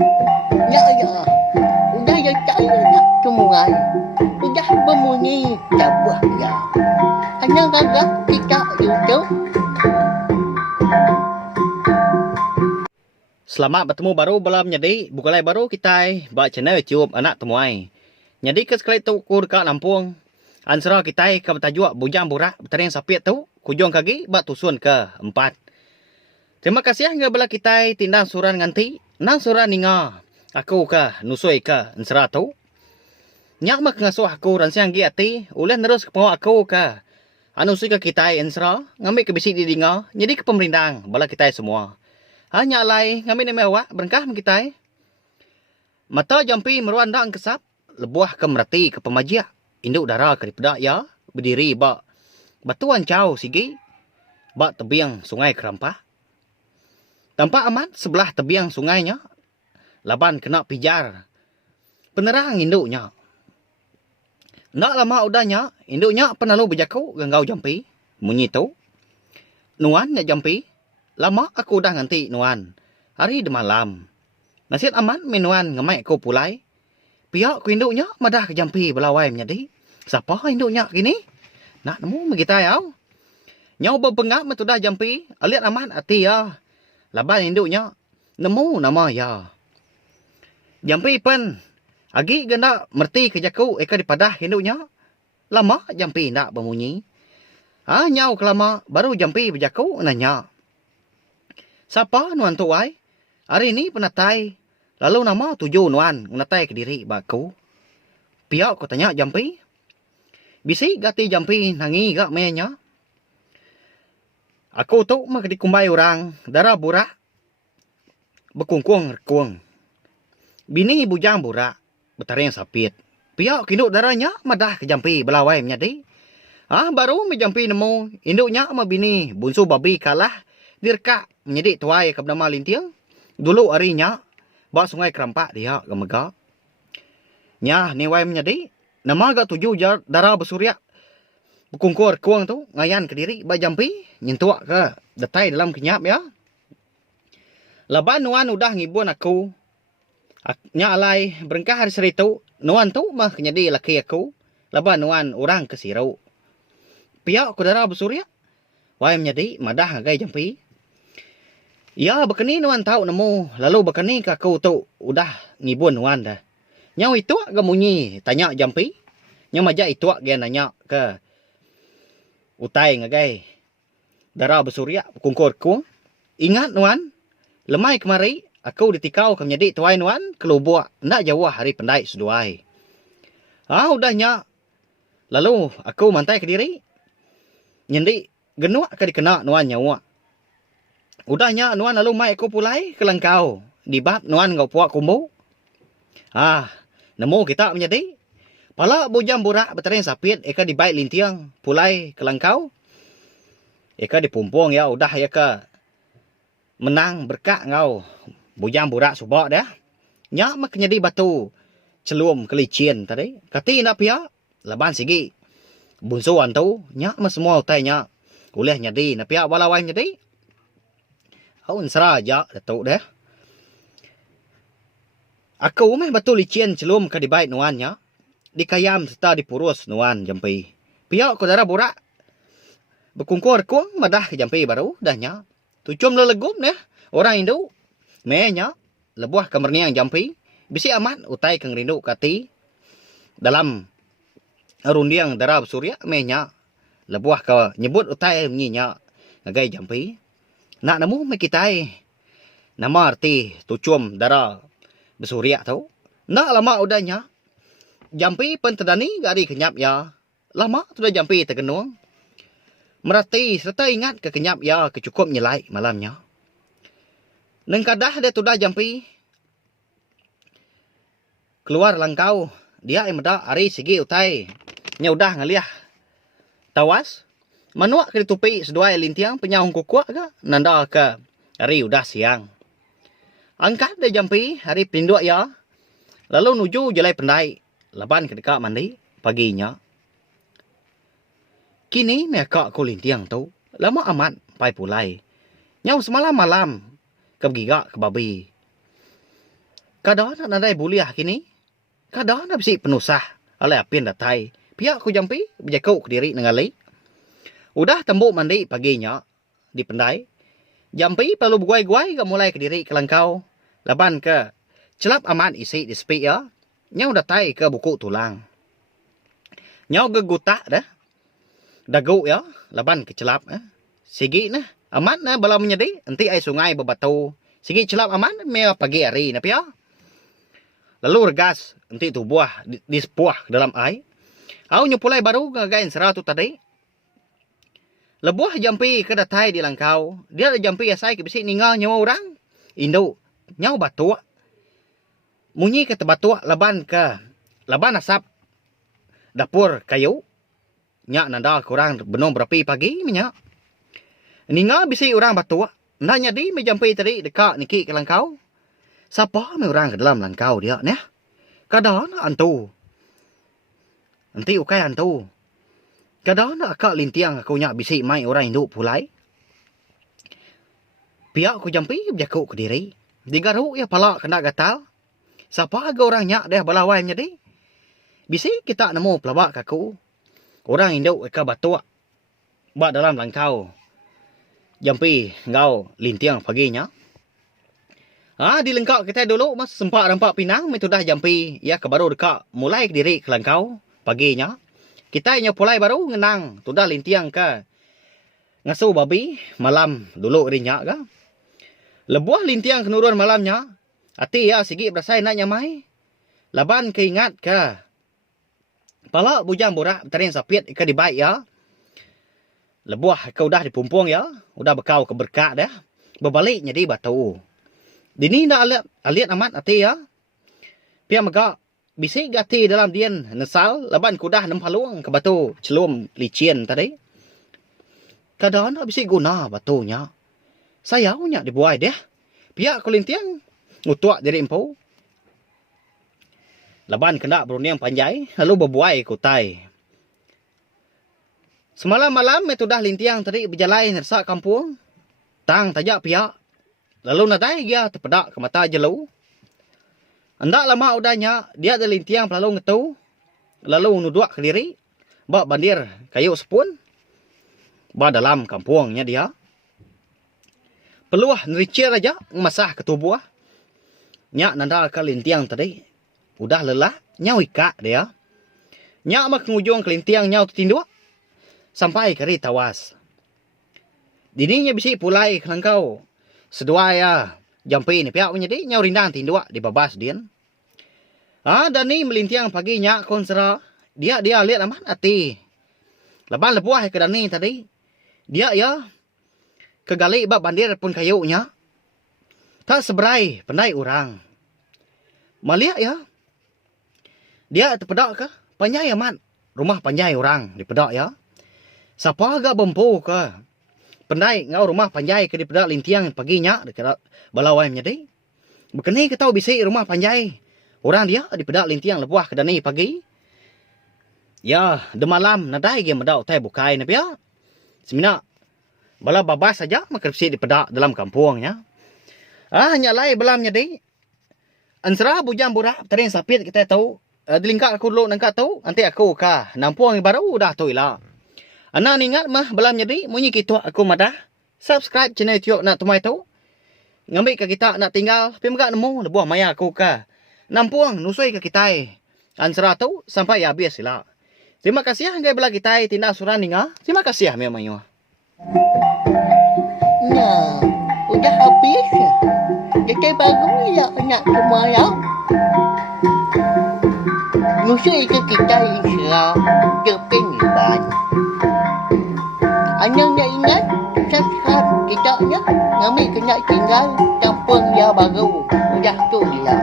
Ya ya, udah ya saya nak kemurai. Udah berbunyi tabah ya. Hanya gagak kita YouTube. Selamat bertemu baru belum jadi bukalai baru kita buat channel YouTube anak temuai. Jadi ke sekali tu ku dekat Lampung. Ansara kita ke bertajuk Bujang Burak Bertering Sapit tu kujung kaki buat tusun ke 4. Terima kasih hingga bela kita tindang suran nganti nang suran ninga. Aku ke nusui ke ansara tu. Nyak mak ngasuh aku ransiang gi ati ulen terus ke aku ke. Anu sui ke kita ansara ngambil ke bisik di dinga jadi ke pemerintah bala kita semua. Hanya lai ngamin ni mewah berengkah kita. Mata jampi meruan dak kesap lebuah ke merati ke pemajia. Induk dara ke dipedak ya berdiri bak batuan cau sigi bak tebiang sungai Kerampah. Tampak amat sebelah tebiang sungainya laban kena pijar. Penerang induknya. Nak lama udahnya induknya penalu berjaku gangau jampi munyi tu. Nuan nya jampi. Lama aku dah nganti nuan. Hari de malam. Nasib aman minuan ngemai aku pulai. Pihak ku induknya madah ke jampi belawai menjadi. Siapa induknya kini? Nak nemu megita yau. Nyau berpengap metudah jampi. Aliat aman hati ya. Laban induknya. Nemu nama ya. Jampi pen. Agi ganda merti kejaku eka dipadah induknya. Lama jampi nak berbunyi. Nyau kelama baru jampi berjaku nanya. Siapa nuan tu ai? Hari ini penatai. Lalu nama tujuh nuan menatai ke diri baku. Pihak ko tanya jampi. Bisi gati jampi nangi gak menya. Aku tu mak dikumbai orang darah burak. Bekungkung rekung. Bini bujang burak. Bertaring sapit. Pihak induk darahnya madah ke jampi belawai menyadi. Baru me jampi nemu. Induknya sama bini bunsu babi kalah. Dirka menjadi tuai ke bernama Lintiang. Dulu harinya bak sungai Kerampah dia gemega. Nya niwai menjadi nama gak tujuh darah bersurya. Bekungkur kuang tu ngayan ke diri bak jampi nyentuak ke detai dalam kenyap ya. Laban nuan udah ngibun aku. Nya alai berengkah hari seritu nuan tu mah kenyadi laki aku. Laban nuan orang ke sirau. Pihak ku darah bersurya. Wai menjadi madah ngagai jampi. Ya bekeni nuan tahu nemu. Lalu bekeni ke aku tu udah ngibun nuan dah. Nyau itu agak munyi tanya jampi. Nyau majak itu agak nanya ke utai ngagai. Darah bersurya kungkur kuang. Ingat nuan. Lemai kemari. Aku ditikau ke menjadi tuai nuan. Kelubuk. Nak jauh hari pendai seduai. Udahnya. Lalu aku mantai ke diri. Nyendi genuak ke dikena nuan nyawa. Udahnya nuan lalu mai aku pulai ke langkau. Di bab nuan ngau puak kumbu. Nemu kita menjadi. Pala bujang burak bertering sapit. Eka di baik lintiang. Pulai ke langkau. Eka dipumpung ya. Udah ya ke. Menang berkak ngau. Bujang burak subak dah. Nyak mak nyedi batu. Celum kelicin tadi. Kati nak pihak. Laban sigi. Bunsuan tu. Nyak mak semua utai nyak. Uleh nyedi. Nak pihak walawai nyedi. Awun seraja datuk deh. Aku meh betul licin celum ke di bait nuannya. Dikayam serta dipurus nuan jampi. Pihak ko darah burak. Bekungkur kuang madah ke jampi baru dahnya. Tucum lelegum deh. Orang Hindu. Mehnya. Lebuah ke merniang jampi. Bisi amat utai ke ngerindu kati. Dalam rundiang darah bersurya mehnya. Lebuah ke nyebut utai menyinya. Ngagai jampi. Nak nemu mekitai. Nama arti tucum darah bersurya tau. Nak lama udahnya. Jampi pentedani gari kenyap ya. Lama sudah jampi tergenung. Merati serta ingat ke kenyap ya kecukup nyelai malamnya. Nengkadah dia sudah jampi. Keluar langkau. Dia medak hari segi utai. Nya udah ngeliah. Tawas. Manuak ke ditupi seduai lintiang penyahung kukuak ke. Nanda ke hari udah siang. Angkat dia jampi hari pinduk ya. Lalu nuju jelai pendai. Laban ke dekat mandi paginya. Kini mereka aku lintiang tu. Lama amat pai pulai. Nyau semalam malam. Ke giga ke babi. Kada nak nadai buliah kini. Kada nak bisi penusah oleh apin datai. Pihak ku jampi berjakau ke diri nengali. Udah tembuk mandi paginya di pendai. Jampi perlu berguai-guai ke mulai ke diri ke langkau. Laban ke celap aman isi di sepi ya. Nyau datai ke buku tulang. Nyau gegutak dah. Dagu ya. Laban ke celap. Sigi nah. Aman nah bala menyedi. Nanti ai sungai berbatu. Sigi celap aman. Mea pagi hari nah ya. Lalu regas. Nanti tu buah disepuah ke dalam air. Au nyupulai baru gagain seratu tadi. Lebuah jampi ke datai di langkau. Dia ada jampi asai ke bisi ninggal nyawa orang. Indo. Nyawa batua. Munyi ke tebatua laban asap. Dapur kayu. Nyak nanda kurang benong berapi pagi minyak. Ninggal bisi orang batua. Nanya di me jampi tadi dekat niki ke langkau. Siapa me orang ke dalam langkau dia ni? Kadang antu. Nanti ukai antu. Kadang akak lintiang aku nyak bisi mai orang hidup pulai. Pihak ku jampi berjakuk ke diri. Digaruk ya palak kena gatal. Siapa aga orang nyak dah balawai menjadi. Bisi kita nemu pelabak kaku. Orang hidup ke batuk. Bak dalam langkau. Jampi ngau lintiang paginya. Dilengkap kita dulu mas sempat nampak pinang. Itu dah jampi ya ke baru dekat mulai ke diri ke langkau paginya. Kita yang pulai baru ngenang. Tu dah lintiang ke. Ngasuh babi. Malam dulu rinyak ke. Lebuah lintiang kenurun malamnya. Hati ya sigi berasai nak nyamai. Laban keingat ke. Pala bujang borak. Tarin sapit ke di baik ya. Lebuah ke udah dipumpung ya. Udah bekau ke berkat dah. Berbalik jadi batu. Dini nak aliat amat hati ya. Pihak megak. Bisi gati dalam dian nesal. Laban kudah nempaluang ke batu celum licin tadi. Kadang nak bisi guna batunya. Sayaunya dibuai dia. Pihak kulintiang. Ngutuak diri empu. Laban kena beruniang panjai. Lalu berbuai kutai. Semalam malam itu dah lintiang tadi berjalai nersak kampung. Tang tajak pihak. Lalu nadai dia terpedak ke mata jelu. Hendak lama udahnya, dia ada lintiang lalu ngetu. Lalu nuduak ke diri. Bak bandir kayu sepun. Bak dalam kampungnya dia. Peluah nericir aja, ngemasah ke tubuh. Nyak nanda ke lintiang tadi. Udah lelah, nyau ikak dia. Nyak mak ngujung ke lintiang nyau tertinduk. Sampai keri tawas. Dininya bisi pulai ke langkau. Sedua ya. Jampi ni pihak menjadi nyau rindang tinduk di babas dian. Dan ni melintiang paginya konsera. Dia lihat aman hati. Leban lebuah ke dani tadi. Dia ya. Kegali bab bandir pun kayunya. Tak seberai pandai orang. Maliak ya. Dia terpedak ke. Panjai amat. Rumah panjai orang dipedak ya. Siapa agak bempu ke. Pandai ngau rumah panjai ke dipedak lintiang paginya. Dekat balawai menjadi. Berkeni ke tahu bisi rumah panjai. Orang dia dipedak lintiang lebuah ke dani pagi. Ya, de malam nadai dia medau tai bukai na pia. Semina bala babas saja maka bisi dipedak dalam kampungnya. Hanya lai belam jadi. Ansra bujang burak tering sapit kita tahu. Dilingkak aku dulu nangka tahu. Nanti aku ka nampung baru dah tu ilah. Anak ingat mah belam jadi. Munyi kita aku madah. Subscribe channel YouTube nak tumai tahu. Ngambil ke kita nak tinggal. Tapi megak nemu. Lebuah maya aku ka. Nampung nusui ke kita. Ansra tahu sampai habis ilah. Terima kasih ya. Ngai bela kita tindak suran ninga. Terima kasih ya memang yo. Nah, udah habis. Kita baru ya nak semua ya. Nusui ke kita insya kepeniban. Anda nak ingat subscribe kita ya. Ngambil kena tinggal kampung ya baru. Udah tu dia.